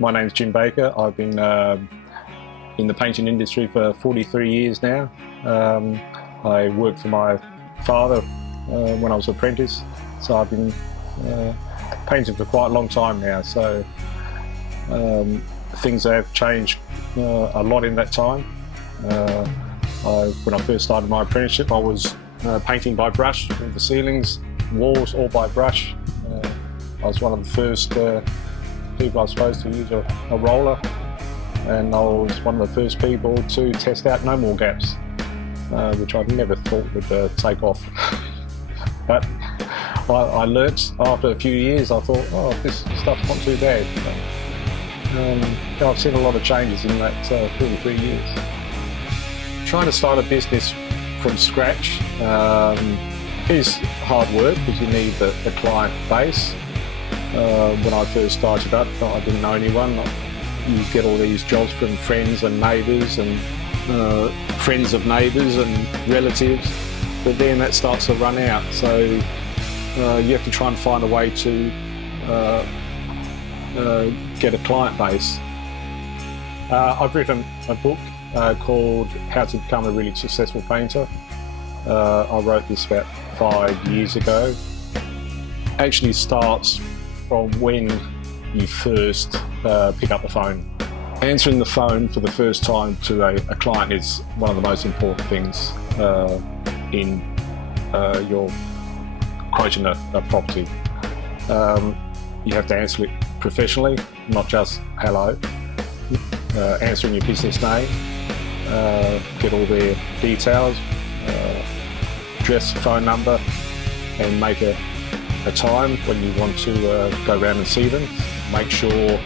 My name's Jim Baker. I've been in the painting industry for 43 years now. I worked for my father when I was an apprentice, so I've been painting for quite a long time now. So things have changed a lot in that time. When I first started my apprenticeship, I was painting by brush, with the ceilings, walls, all by brush. I was one of the first people I was supposed to use a roller, and I was one of the first people to test out no more gaps, which I never thought would take off. But I learnt after a few years. I thought, oh, this stuff's not too bad. I've seen a lot of changes in that 33 years. Trying to start a business from scratch is hard work because you need the client base. When I first started up, I didn't know anyone. You get all these jobs from friends and neighbours and friends of neighbours and relatives, but then that starts to run out. So you have to try and find a way to get a client base. I've written a book called How to Become a Really Successful Painter. I wrote this about 5 years ago. Actually starts from when you first pick up the phone. Answering the phone for the first time to a client is one of the most important things in your quoting a property. You have to answer it professionally, not just hello. Answering your business name, get all their details, address, phone number, and make a time when you want to go around and see them. Make sure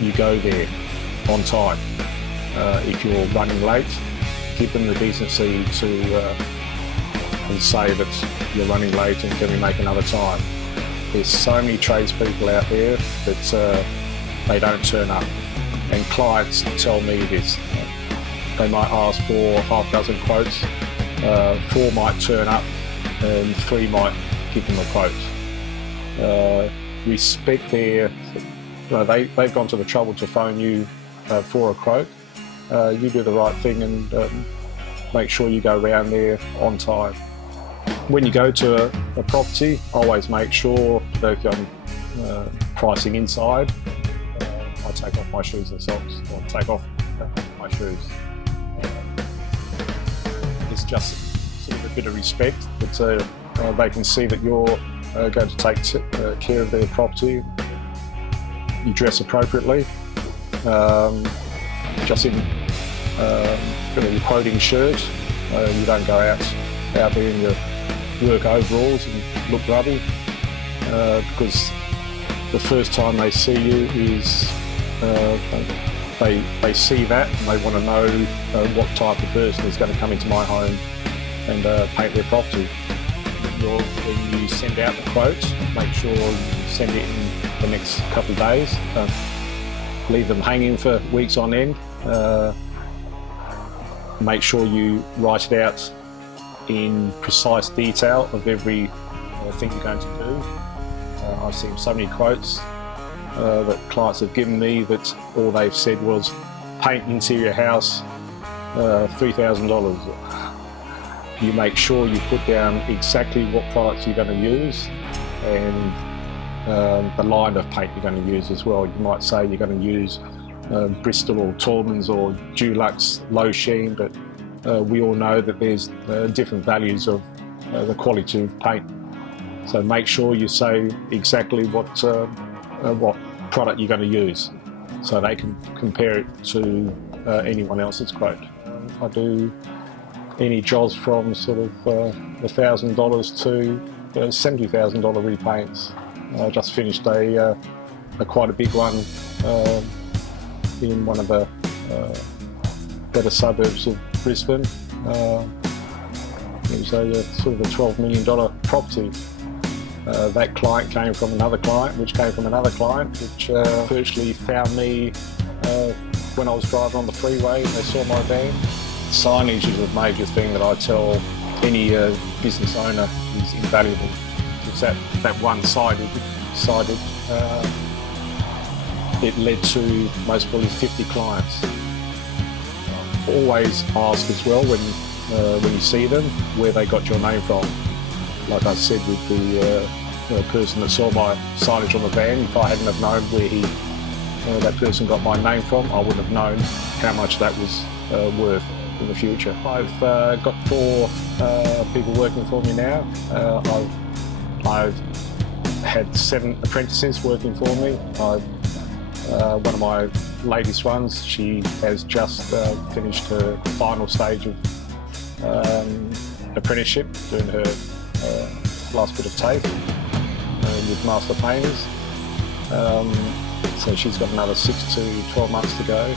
you go there on time. If you're running late, give them the decency to say that you're running late and can we make another time. There's so many tradespeople out there that they don't turn up, and clients tell me this. They might ask for half a dozen quotes, 4 might turn up and 3 might give them a quote. Respect they've gone to the trouble to phone you for a quote. You do the right thing and make sure you go around there on time. When you go to a property, always make sure that if I'm pricing inside, I take off my shoes and socks, or take off my shoes. It's just sort of a bit of respect that they can see that you're going to take care of their property. You dress appropriately. Just in your quoting shirt, you don't go out there in your work overalls and look grubby, because the first time they see you is they see that and they want to know what type of person is going to come into my home and paint their property. When you send out the quotes, make sure you send it in the next couple of days. Leave them hanging for weeks on end. Make sure you write it out in precise detail of every thing you're going to do. I've seen so many quotes that clients have given me that all they've said was paint interior house, $3,000. You make sure you put down exactly what products you're going to use and the line of paint you're going to use as well. You might say you're going to use Bristol or Tallman's or Dulux low sheen, but we all know that there's different values of the quality of paint. So make sure you say exactly what product you're going to use, so they can compare it to anyone else's quote. I do any jobs from sort of $1,000 to $70,000 repaints. I just finished a quite a big one in one of the better suburbs of Brisbane. It was a sort of a $12 million property. That client came from another client, which came from another client, which virtually found me when I was driving on the freeway. They saw my van. Signage is a major thing that I tell any business owner is invaluable. It's that one-sided it led to most probably 50 clients. Always ask as well when you see them where they got your name from. Like I said with the person that saw my signage on the van, if I hadn't have known where that person got my name from, I wouldn't have known how much that was worth in the future. I've got 4 people working for me now. I've had 7 apprentices working for me. One of my latest ones, she has just finished her final stage of apprenticeship, doing her last bit of tape with master painters. So she's got another 6 to 12 months to go.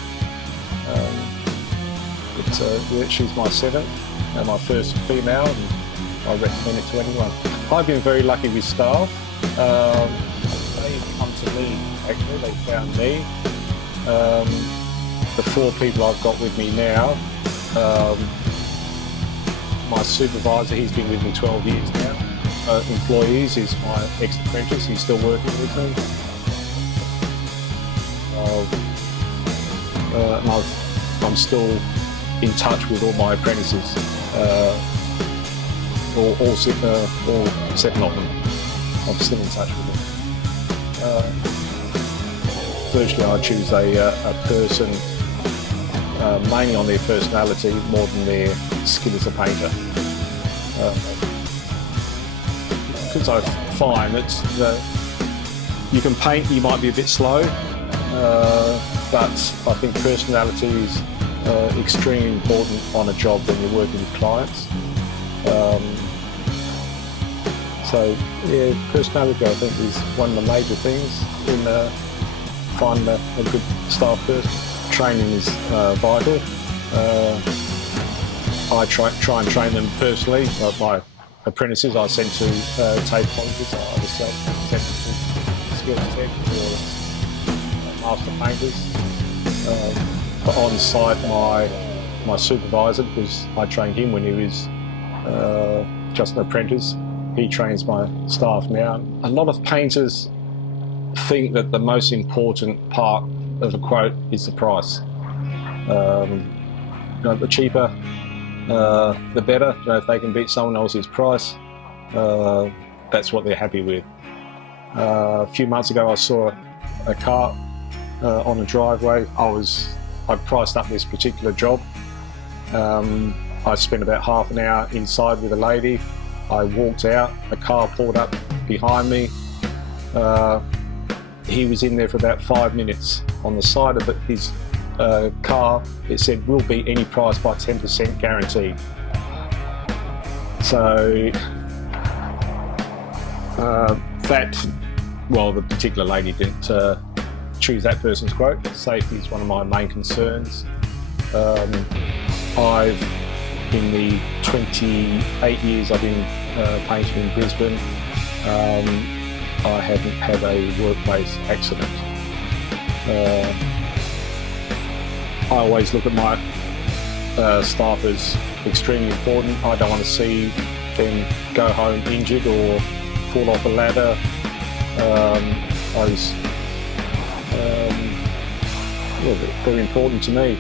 Yeah, she's my 7th and my first female, and I recommend it to anyone. I've been very lucky with staff. They've come to me, actually, they found me. The 4 people I've got with me now, my supervisor, he's been with me 12 years now. Employees is my ex-apprentice, he's still working with me. And I'm still in touch with all my apprentices, all 7 of them. I'm still in touch with them. Firstly, I choose a person mainly on their personality more than their skill as a painter. Because I find that you can paint, you might be a bit slow, but I think personality is extremely important on a job when you're working with clients. So yeah, personality I think is one of the major things in finding a good staff person. Training is vital. I try and train them personally. My apprentices I send to tape colleges, I either send them to skills tech or master painters. But on site, my supervisor, because I trained him when he was just an apprentice, he trains my staff now. A lot of painters think that the most important part of a quote is the price. The cheaper, the better. If they can beat someone else's price, that's what they're happy with. A few months ago, I saw a car on a driveway. I priced up this particular job. I spent about half an hour inside with a lady. I walked out, a car pulled up behind me. He was in there for about 5 minutes. On the side of his car, it said, "Will beat any price by 10% guaranteed." So the particular lady didn't choose that person's quote. Safety is one of my main concerns. In the 28 years I've been painting in Brisbane, I haven't had a workplace accident. I always look at my staff as extremely important. I don't want to see them go home injured or fall off a ladder. Very important to me.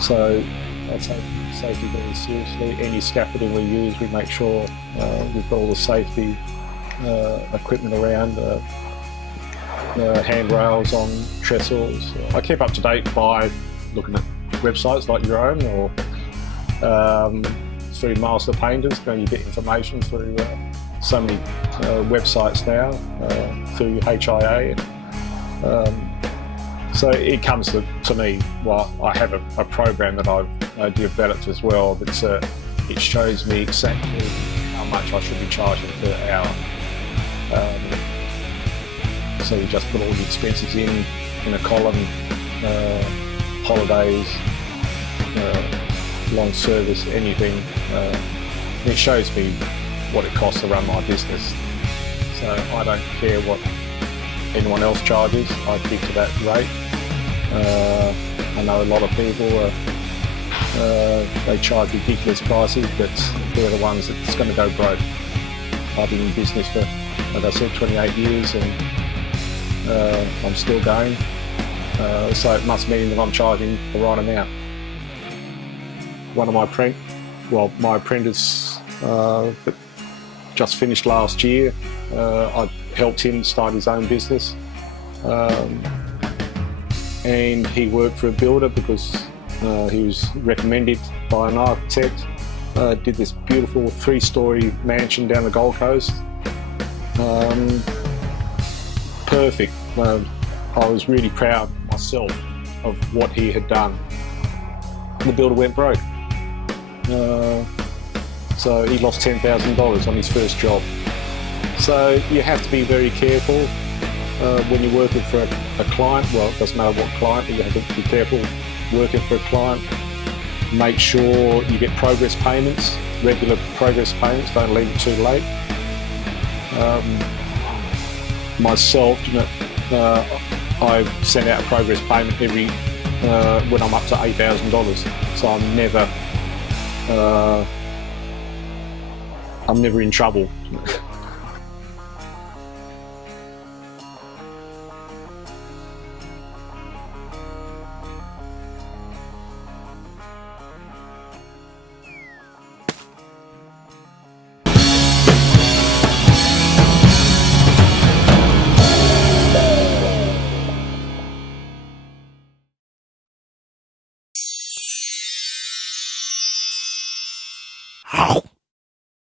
So I take safety very seriously. Any scaffolding we use, we make sure we've got all the safety equipment around, handrails on trestles. I keep up to date by looking at websites like your own, or through master painters. You get information through so many websites now, through HIA. So it comes to me, I have a program that I've developed as well that it shows me exactly how much I should be charging per hour. So you just put all the expenses in a column, holidays, long service, anything. It shows me what it costs to run my business. So I don't care what anyone else charges, I keep to that rate. I know a lot of people, they charge ridiculous prices, but they're the ones that's going to go broke. I've been in business for, like I said, 28 years, and I'm still going, so it must mean that I'm charging the right amount. One of my apprentice that just finished last year, I helped him start his own business, and he worked for a builder because he was recommended by an architect. Did this beautiful 3-story mansion down the Gold Coast. Perfect. I was really proud myself of what he had done. The builder went broke. So he lost $10,000 on his first job. So you have to be very careful when you're working for a client. Well, it doesn't matter what client, but you have to be careful working for a client. Make sure you get progress payments, regular progress payments, don't leave it too late. Myself, I send out a progress payment when I'm up to $8,000, so I'm never in trouble.